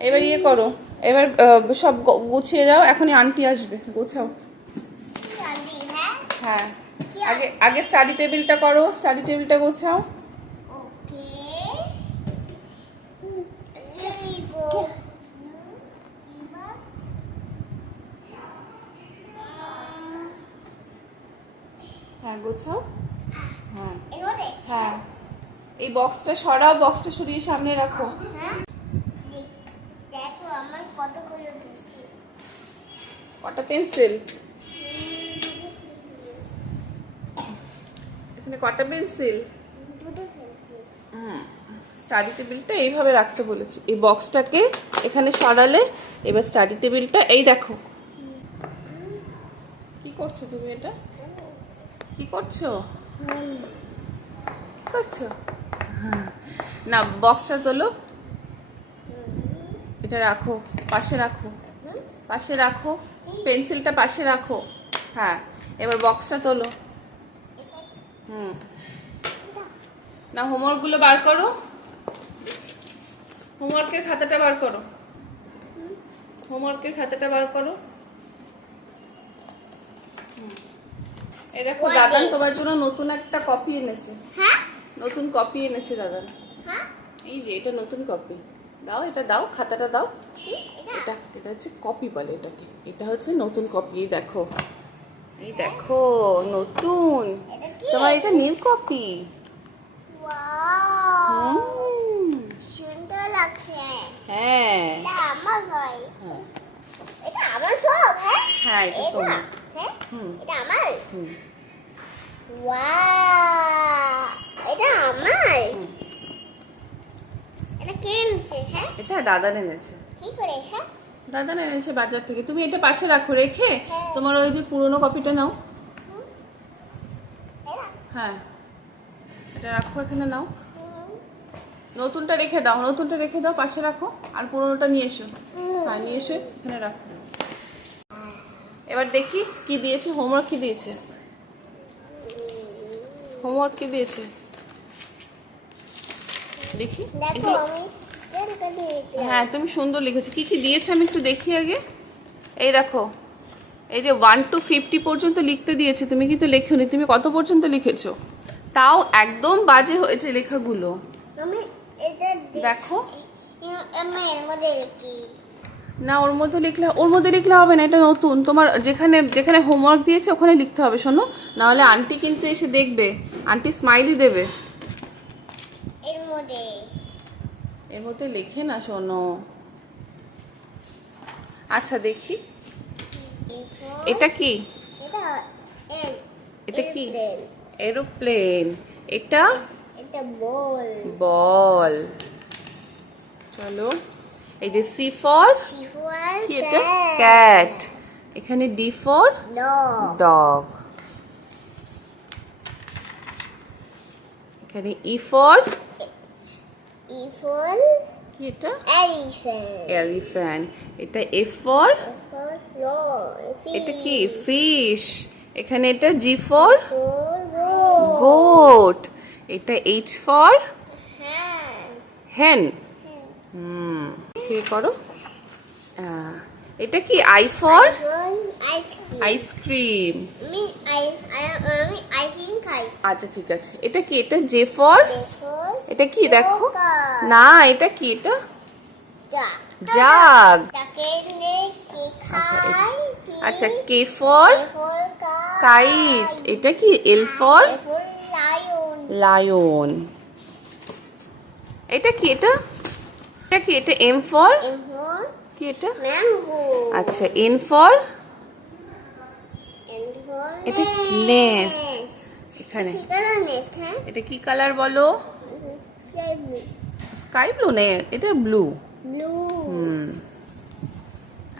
এবার ইয়ে করো। এবার সব গুছিয়ে যাও। এখনই আন্টি আসবে। গোছাও। হ্যাঁ। আগে আগে স্টাডি টেবিলটা করো। স্টাডি টেবিলটা গোছাও। হ্যাঁ গোছাও। হ্যাঁ। হ্যাঁ। এই বক্সটা সরাও বক্সটা সরিয়ে সামনে রাখো। হ্যাঁ দেখ- দেখো আমার কতগুলো দিচ্ছে কটা পেন্সিল এখানে কটা পেন্সিল স্টাডি টেবিলটা এইভাবে রাখতে বলেছি। এই বক্সটাকে এখানে সরালে এবার স্টাডি টেবিলটা এই দেখো। কি করছ তুমি এটা? কি করছ? করছ। না বক্সটা তোলো। এটা রাখো পাশে রাখো। পাশে রাখো পেন্সিলটা পাশে রাখো। হ্যাঁ এবার বক্সটা তোলো। হুম। না হোমওয়ার্কগুলো বার করো। হোমওয়ার্কের খাতাটা বার করো। হোমওয়ার্কের খাতাটা বার করো। এই দেখো দাদান তোমার জন্য নতুন একটা কপি এনেছে। হ্যাঁ। নতুন কপি এনেছে দাদান। হ্যাঁ। এই যে এটা নতুন কপি দাও এটা দাও খাতাটা দাও। এটা। এটা হচ্ছে কপি বলে এটাকে। এটা হচ্ছে নতুন কপি দেখো। এই দেখো নতুন। তোমার এটা নীল কপি সুন্দর লাগছে। হ্যাঁ। এটা আমার ভাই। হ্যাঁ। এটা আমার সব হ্যাঁ? হ্যাঁ এটা তোমার। হ্যাঁ? এটা আমার? হুম। ওয়াও এটা আমার। কে এনেছে হ্যাঁ? এটা দাদান এনেছে। কি করে হ্যাঁ? দাদান এনেছে বাজার থেকে। তুমি এটা পাশে রাখো রেখে হ্যাঁ। তোমার ওই যে পুরনো কপিটা নাও। হ্যাঁ। এটা রাখো এখানে নাও। নতুনটা রেখে দাও নতুনটা রেখে দাও পাশে রাখো। আর পুরনোটা নিয়ে এসো। হ্যাঁ নিয়ে এসে এখানে রাখো। এবার দেখি কি দিয়েছে হোমওয়ার্ক কি দিয়েছে? হোমওয়ার্ক কি দিয়েছে? দেখি। হ্যাঁ তুমি সুন্দর লিখেছো। কি কি দিয়েছে আমি একটু দেখি আগে? এই দেখো এই যে ওয়ান টু ফিফটি পর্যন্ত লিখতে দিয়েছে তুমি কিন্তু লেখোনি। তুমি কত পর্যন্ত লিখেছো? তাও একদম বাজে হয়েছে লেখাগুলো। দেখো। না ওর মধ্যে লিখলে ওর মধ্যে লিখলে হবে না এটা নতুন। তোমার যেখানে যেখানে হোমওয়ার্ক দিয়েছে ওখানে লিখতে হবে শোনো। নাহলে আন্টি কিন্তু এসে দেখবে। আন্টি স্মাইলি দেবে। এর মধ্যে লেখে না শোনো। আচ্ছা দেখি। এটা কি? এটা কি? এরোপ্লেন। এটা? বল। বল। চলো। এই যে সি ফর? কি এটা? ক্যাট। এখানে ডি ফর? ডগ। এখানে ই ফর? ইফল কি এটা? এলিফ্যান্ট এলিফ্যান্ট এটা এফ ফর এটা কি? ফিশ এখানে এটা জি ফর গোট এটা এইচ ফর হ্যাঁ হেন হুম ঠিক করো? এটা কি আই ফর আইসক্রিম আচ্ছা ঠিক আছে। এটা কি? এটা জে ফর এটা কি দেখো? না এটা কি এটা? জাগ। আচ্ছা, কি? আচ্ছা কে ফর কাইট। এটা কি এল ফর লায়ন। এটা কি এটা? এটা কি এটা এম ফর কি এটা? আচ্ছা এন ফর এটা nest. এখানে। নেস্ট হ্যাঁ? এটা কি কালার বলো? স্কাই ব্লু নে এটা ব্লু ব্লু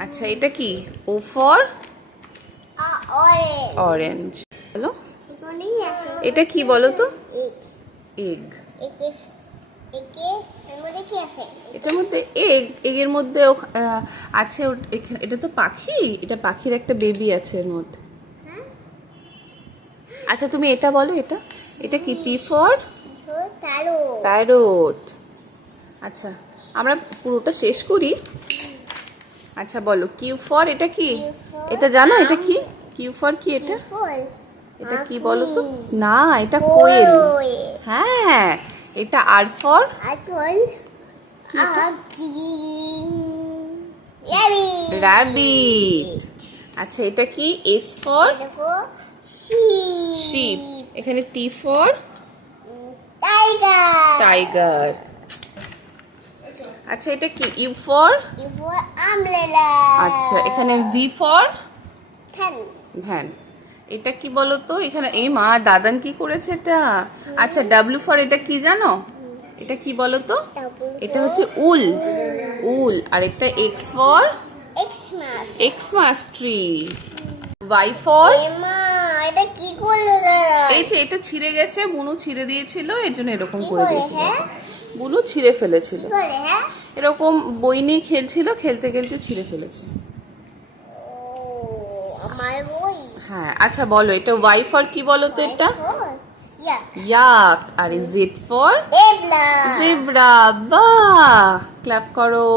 আচ্ছা এটা কি? ও ফর আ অরেঞ্জ বলো। এটা কি বলো তো? এগ এটার মধ্যে এগ এগের মধ্যে আছে এটা তো পাখি? এটা পাখির একটা বেবি আছে এর মধ্যে। হ্যাঁ। আচ্ছা তুমি এটা বলো এটা? এটা কি পি ফর প্যারোট আচ্ছা আমরা পুরোটা শেষ করি। আচ্ছা বলো কিউ ফর এটা কি? এটা জানো এটা কি? কিউ ফর কি এটা? এটা কি বলো তো? না এটা কোয়েল। হ্যাঁ এটা আর ফর র্যাবিট আচ্ছা এটা কি? এস ফর শিপ এখানে টি ফর টাইগার টাইগার আচ্ছা এটা কি? ইউ ফর ইফো আমলেলা আচ্ছা এখানে ভি ফর থান ভ্যান এটা কি বলো তো এখানে এই মা দাদান কি করেছে এটা? আচ্ছা ডাব্লিউ ফর এটা কি জানো? এটা কি বলো তো এটা হচ্ছে উল। উল। আর এটা X for Xmas Xmas tree Y for এমা এটা কি করল দাদা এই যে এটা ছিঁড়ে গেছে বুনু ছিঁড়ে দিয়েছিল এর জন্য এরকম করে দিয়েছিল। হ্যাঁ? বুনু ছিঁড়ে ফেলেছিল। হ্যাঁ? এরকম বই নিয়ে খেলছিল খেলতে খেলতে ছিঁড়ে ফেলেছে। হ্যাঁ আচ্ছা বলো এটা ওয়াই ফর কি বলো তো এটা? ইয়া ইয়াক আর জেড ফর এবলা জেব্রা বাহ! ক্ল্যাপ করো।